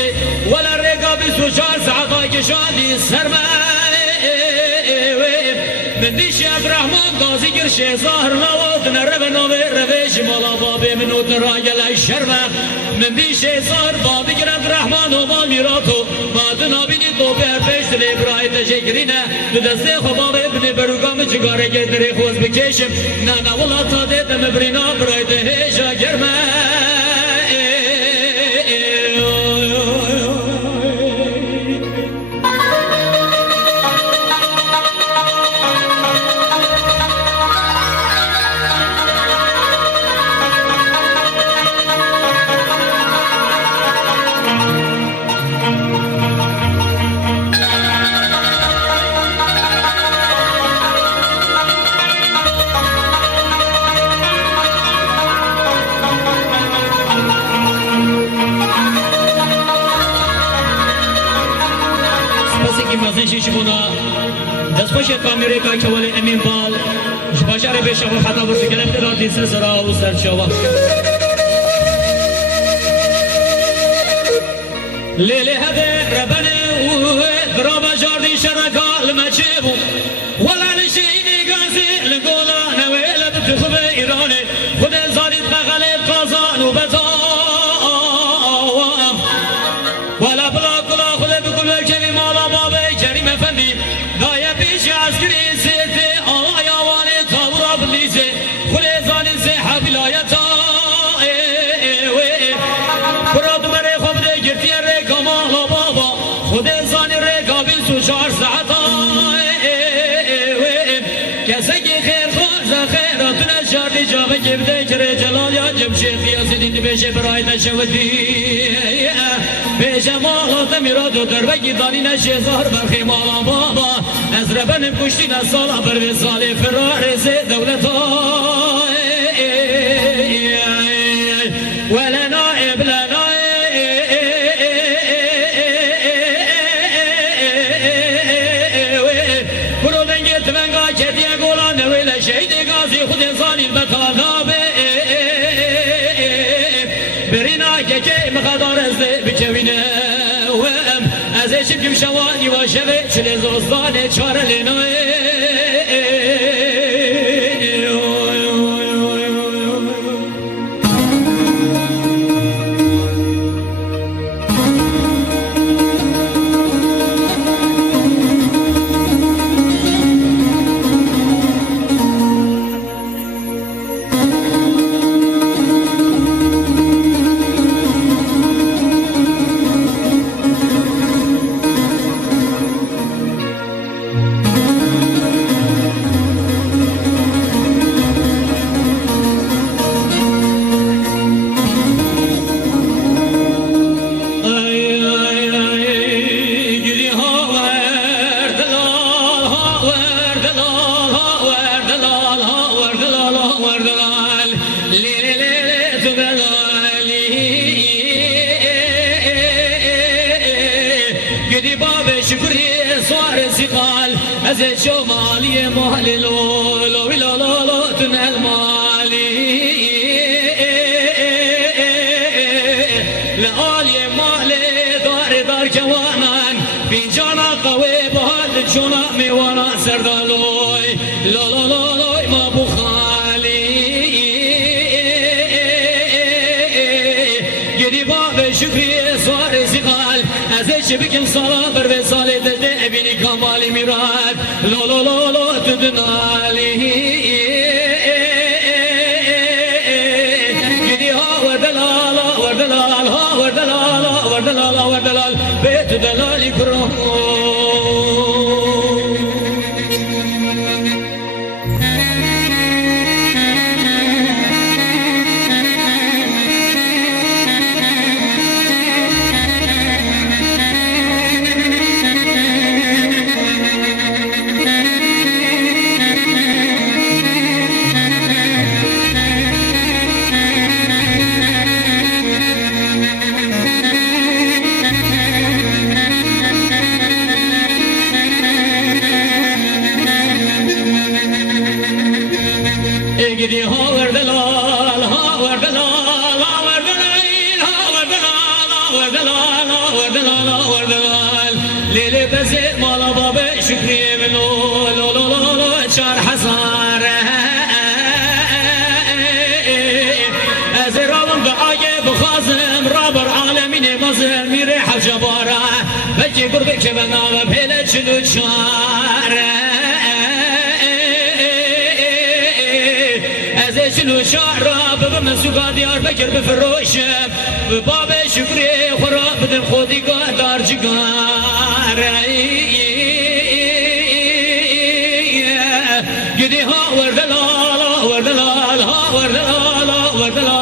لیزه ولا رقابي سوشار ساعتای شادی سرمه من دیش عبدالرحمن قاضی گر شهزار نواد نرب نوه روش مالا بابی منو تراغل شرمه من دیش شهزار بابی گر عبدالرحمن و مال میراتو مادن آبینی تو پر پیش دلی برای تشکرینه دو دسته خواب ابن بروگام چگاره گردری خوز بکشم نه نه ولا تا دیدم برینا برای تهیجا گرمه دست خوش کامیری که ولی امین بال باشار بیش و حتی برسی کنم درادی سرا و سرچوا لیلی هده ربنه و درام جاردی شرکال مچبو ولا نشینی گازی لگولا نویل بتخب ایرانه خود زارید بغلت قازان و بتا ولا بلا کلا خود بکل کمی مالا بابی کریم افندی دایه پیش عسکری سیده آوای آوانی تاورا بلیزه خلی زانی زیحا بلایتا براد مره خوب ده گرتی ریکا مالا بابا خود زانی ریکا بین سوچار ساعتا کسی که خیر خوز خیراتون شردی جامه کبده کره جلال یا جمشید بیازی دیدی بشه برای نشودی بیشه مالا تمیراد و دربکی دانی نشه زهر برخی مالا بابا از ربن کشتی نسالا بر وصال فرار زی دولتا ولنا ابلنا برو دنگت منگا کتیه گولا نویل شهید گازی خود انسانی بطالا برینا که مقدار از بچوینه از اشب کم شوانی و شبه چلی زوزدان چار لینوی از شمالی مالی لولو لولو تن المالی لعالی مالی دار دار جوانان بینجانا قوی بهاد چونا میوانا سردالوی لولو ما بخالی گری باب شکری سوار سیقال از شبکم سالا بر به سال دجده ابینی کمالی میراد لولو تدنالی گری ها وردلال بیت دلالی کرو شکری منو لو لو لو لو چار هزار از رابم به آیه بخوازم رابر عالمین مزر میره حجباره بچه گربه که بنام پیله چلو چار از چلو چار را ببم سوگا دیار بکر بفروشم باب شکری خورا بدم خودی دار جگار گدی ها وردلالا وردلالا وردلالا وردلالا